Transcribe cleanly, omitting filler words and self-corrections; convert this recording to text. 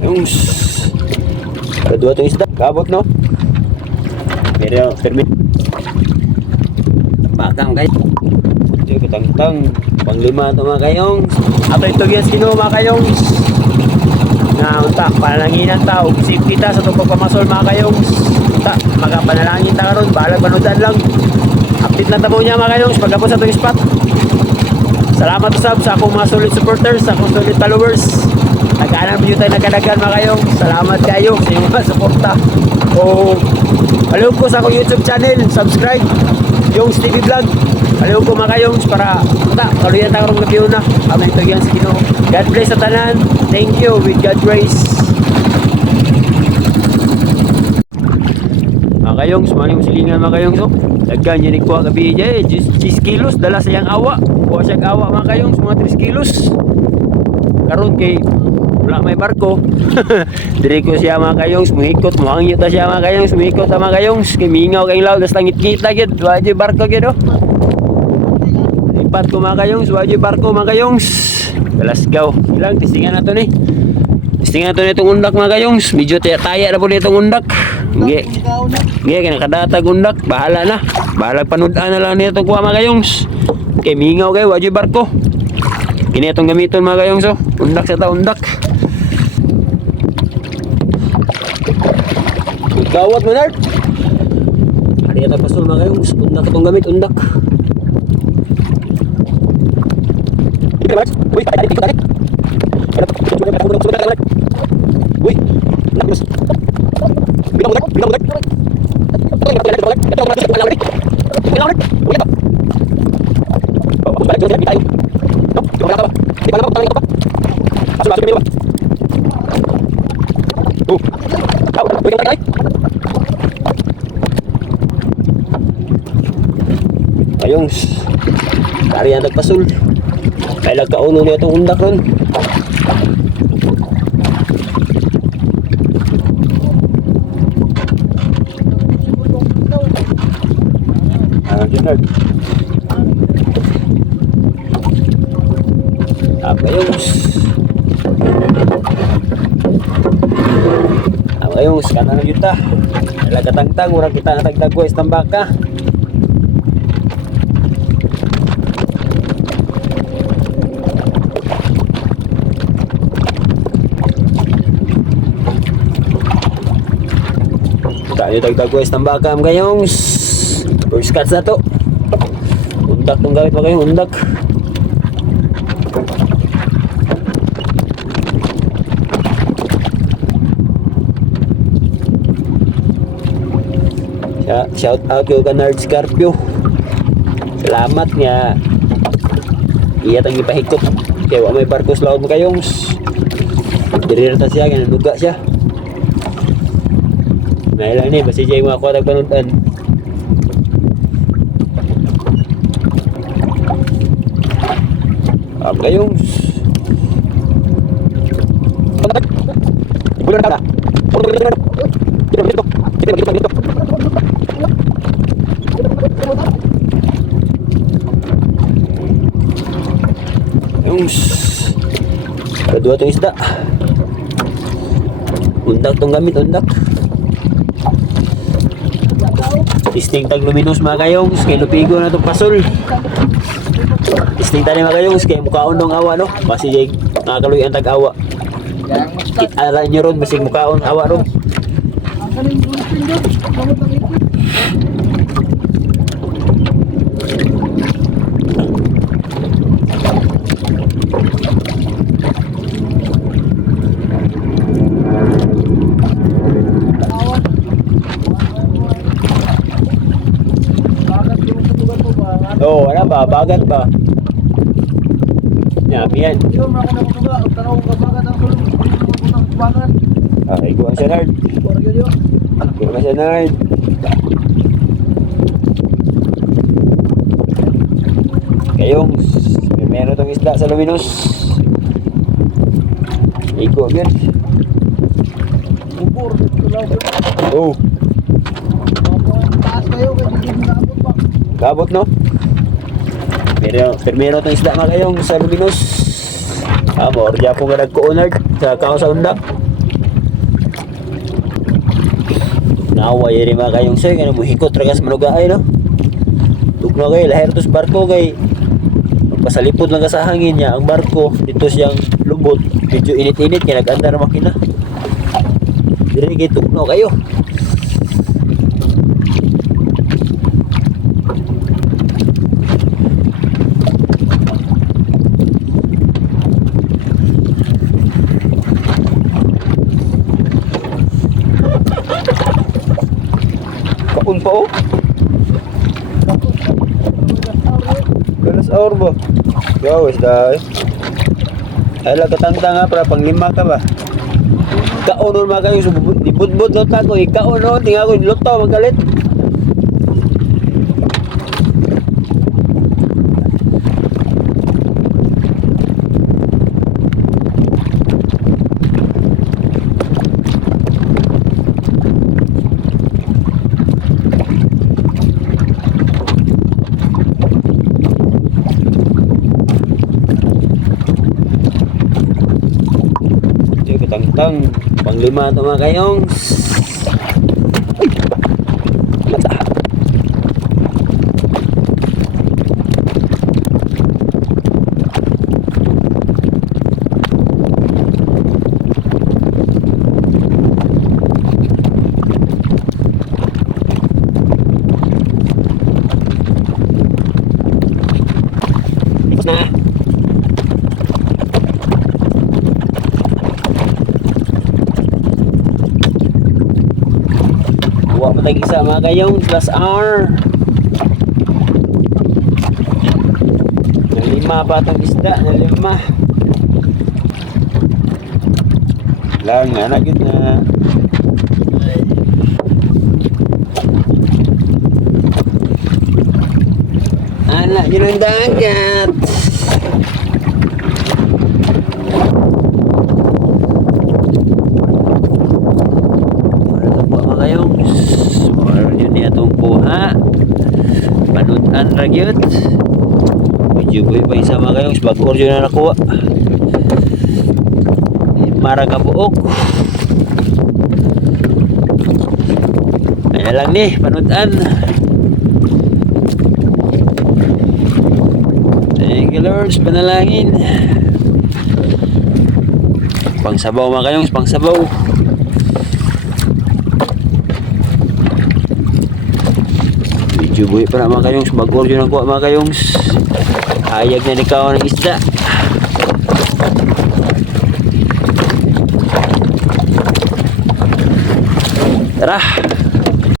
Yung kadua itong isda. Kabot no? Pero permit. Bakang kayo. Ito katangtang. Panglima ito mga kayong. Ato ito yung sino mga kayong. Na unta, pananginan ta. Usip kita sa itong pagpamasol mga kayong. Unta, magapanalangin ta karon. Balag panudan lang. Update na tabo niya mga kayong. Pagkapos sa itong spot. Salamat usab sa akong mga solid supporters, sa akong solid followers. Nagkaanan mo tayo nagkadagan mga kayong. Salamat kayo sa inyong mga suporta. O aliw ko sa akong YouTube channel. Subscribe yung Stevie Vlog. Aliw ko mga kayong para kaluyan tayo karong review na. Kami ito yan si Ginoo. God bless sa tanan. Thank you with God grace. Mga kayong, sumali mo silingan mga kayong. So daggan yan ikuha gabi dyan. 10 kilos dala sayang awa. Kuha siyang awa mga kayong. Mga 3 kilos. Karon kay wala may barko. Diri ko siya mga kayong. Sumikot. Muhangyo ta siya mga kayong. Sumikot ta mga kayong. Kimingaw kayong law. Das langit kita gid. Wajib barko gid oh. Lipat ko mga kayong. Wajib barko mga kayong. Galasgaw. Ilang testingan na to ni. Testingan na to nitong undak mga kayong. Medyo taya na po nitong undak. Nge kaya nakadatag undak. Bahala na. Bahala panudaan na lang nito kuha mga kayong. Kay mingaw kayo. Wajib barko. Kini itong gamiton mga kayong. So undak sa ta undak. Gawat mo Nard. Hari ata pasol mga kayong. Undak itong gamit undak. Uy, uy, nagos. Bilang ulit. Ayong dari ang nagpasul. Kaya kauno niya itong undak ron. Junard. Apayong kanan ng yuta. Nalagatangtang urang kita natagdagwes tambaka. Kaya tagdagwes tambaka am kayong. First cuts na to. Undak tong gamit pa kayong undak. Shout out kay Nard Scarpio. Salamat nga. Iya tang ipahikot. Kaya wa may barkos laod mo kayong. Diri ta siya nga luga siya. Nailan ni basi jay mga kuha tagpanudan. Kayong kedua itong isda. Undak itong gamit, undak. Isting tag luminous mga kayong. Kaya lupigo na itong pasol. Isting tani mga kayong. Kaya mukhaon ng awa no. Basi jay nakakaluy ang tag-awa. Ala nyo ron. Basing mukhaon awa ron. Oh, wala ba? Bagat ba? Yami yan. Okay, kuha siya Nard. Kuha siya Nard. Kayong, meron itong isda sa luminous. Iko, yan. Oh. Kabot no? Primero itong isda mga kayong sa Luminos. Orya po nga nagko-honor sa kao sa undak. Nawa yun mga kayong soy, kaya muhikot ragas manugaay no. Tugno kayo, lahir to sa barko kay pasalipod lang ka sa hangin niya ang barko dito siyang lubot, medyo init-init kaya nag-andar makina. Dire kay tugno kayo. Kaun pa oh. Galas hour ba? Gawes dahil. Ay lang katanda nga para pang 5 ka ba? Kaunon mga kayo, ibudbud no tako, ikaunon, tinga ko luto, magalit. Tang pang-5 ito mga kayong mata. Ikot na. Huwag matag isa mga kayong plus R. Na 5 pa itong isda, na 5. Lang nga, nagit na. Anak yun ang dagat. Panutan ragyot. Medyo boy pa isa mga kayong bag oryo na nakuha. Mara ka buok. Ay na lang ni panutan. Thank you Lord, panalangin. Pangsabaw mga kayong, pangsabaw. Buhay pa na mga kayong bagor yun ako mga kayong hayag na nikaw ng isda. Tara.